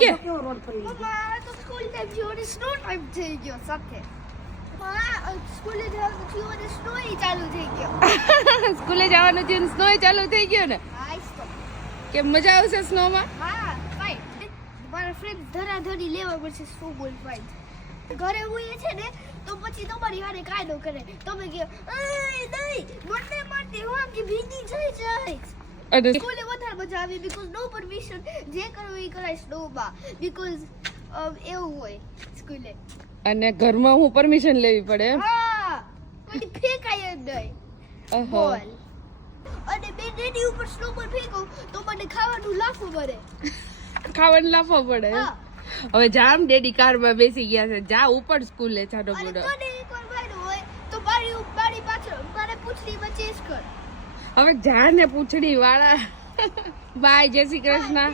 કે મમ્મા તો school time જેવો ને સ્નો ટાઈમ થઈ ગયો સાથે. સ્કૂલે જવાનું થયું અને સ્નો ચાલુ થઈ ગયો. સ્કૂલે જવાનું થયું સ્નો ચાલુ થઈ ગયો ને હા તો કે મજા આવશે સ્નો માં. હા ફાઈન. મારા ફ્રેન્ડ ધરાધરી લેવા પડશે સ્નો બોલ ફાઈન. ઘરે હોઈએ છે ને તો પછી તમારી હારે કાયદો કરે. તમે કહો નહીં મોટે હું કે ભીની જઈ જાય. અને સ્કૂલે વધારે મજા આવી બીકોઝ નો પરમિશન જે કરવું એ કરાય સ્નોમાં બીકોઝ એવું હોય સ્કૂલે. અને ઘરમાં હું પરમિશન લેવી પડે એમ. હા કોઈ ફેંકાય જ નહીં બોલ. અને બે ડેડી ઉપર સ્નોબોલ ફેંકો તો મને ખાવાનું લાફો પડે. ખાવાનું લાફો પડે એમ? હા. હવે જામ ડેડી કારમાં બેસી ગયા છે. જા ઉપર સ્કૂલે ચાડો અને બોડો. તને એકવાર માર્યું હોય તો મારી પાછળ મારે પૂછડીમાં ચેસ કર. હવે જા ને પૂછડી વાળા. બાય જય શ્રી કૃષ્ણ.